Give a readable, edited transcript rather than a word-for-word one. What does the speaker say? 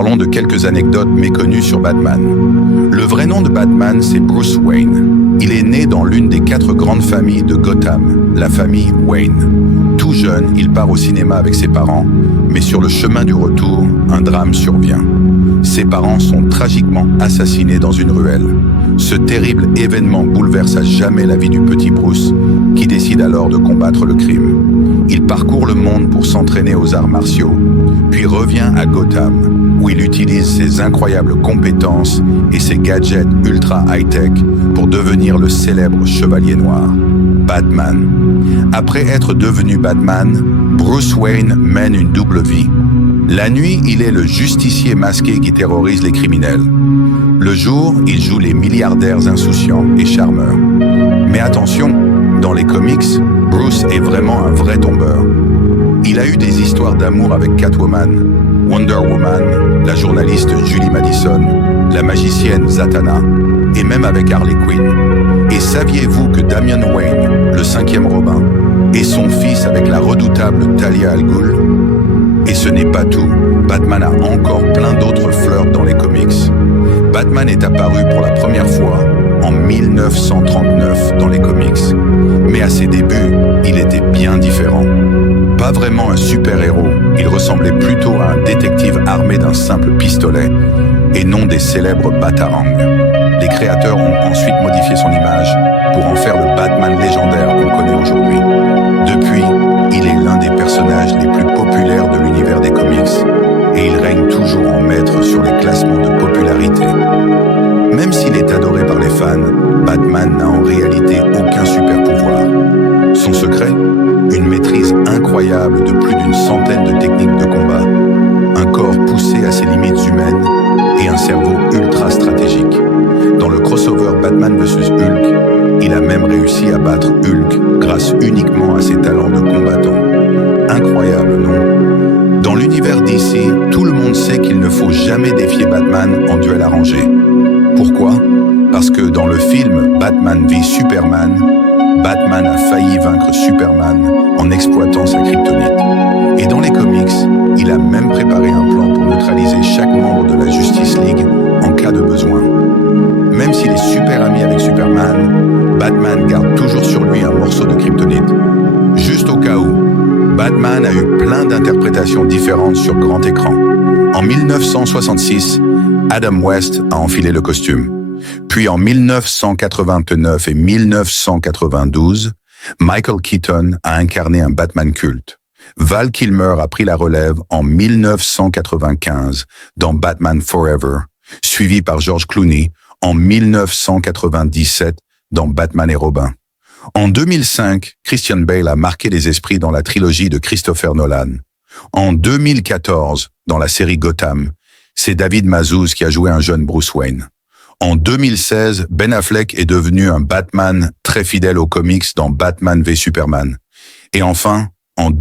parlons de quelques anecdotes méconnues sur Batman. Le vrai nom de Batman, c'est Bruce Wayne. Il est né dans l'une des 4 grandes familles de Gotham, la famille Wayne. Tout jeune, il part au cinéma avec ses parents, mais sur le chemin du retour, un drame survient. Ses parents sont tragiquement assassinés dans une ruelle. Ce terrible événement bouleverse à jamais la vie du petit Bruce, qui décide alors de combattre le crime. Il parcourt le monde pour s'entraîner aux arts martiaux, puis revient à Gotham, où il utilise ses incroyables compétences et ses gadgets ultra high-tech pour devenir le célèbre Chevalier Noir, Batman. Après être devenu Batman, Bruce Wayne mène une double vie. La nuit, il est le justicier masqué qui terrorise les criminels. Le jour, il joue les milliardaires insouciants et charmeurs. Mais attention, dans les comics, Bruce est vraiment un vrai tombeur. Il a eu des histoires d'amour avec Catwoman, Wonder Woman, la journaliste Julie Madison, la magicienne Zatanna, et même avec Harley Quinn. Et saviez-vous que Damian Wayne, le 5e Robin, est son fils avec la redoutable Talia al Ghul? Et ce n'est pas tout, Batman a encore plein d'autres flirts dans les comics. Batman est apparu pour la première fois en 1939 dans les comics. Mais à ses débuts, il était bien différent. Pas vraiment un super-héros, il ressemblait plutôt à un détective armé d'un simple pistolet, et non des célèbres batarangs. Les créateurs ont ensuite modifié son image pour en faire le Batman légendaire qu'on connaît aujourd'hui. Depuis, il est l'un des personnages les plus populaires de l'univers des comics, et il règne toujours en maître sur les classements de popularité. Même s'il est adoré par les fans, Batman n'a en réalité aucun super pouvoir. Son secret? Une maîtrise incroyable de plus d'une centaine de techniques de combat, un corps poussé à ses limites humaines et un cerveau ultra stratégique. Dans le crossover Batman vs Hulk, il a même réussi à battre Hulk grâce uniquement à ses talents de combattant. Incroyable, non? Dans l'univers DC, tout le monde sait qu'il ne faut jamais défier Batman en duel arrangé. Pourquoi? Parce que dans le film Batman v Superman, Batman a failli vaincre Superman en exploitant sa kryptonite. Et dans les comics, il a même préparé un plan pour neutraliser chaque membre de la Justice League en cas de besoin. Même s'il est super ami avec Superman, Batman garde toujours sur lui un morceau de kryptonite. Juste au cas où, Batman a eu plein d'interprétations différentes sur grand écran. En 1966, Adam West a enfilé le costume. Puis en 1989 et 1992, Michael Keaton a incarné un Batman culte. Val Kilmer a pris la relève en 1995 dans Batman Forever, suivi par George Clooney en 1997 dans Batman et Robin. En 2005, Christian Bale a marqué les esprits dans la trilogie de Christopher Nolan. En 2014, dans la série Gotham, c'est David Mazouz qui a joué un jeune Bruce Wayne. En 2016, Ben Affleck est devenu un Batman très fidèle aux comics dans Batman v Superman. Et enfin, en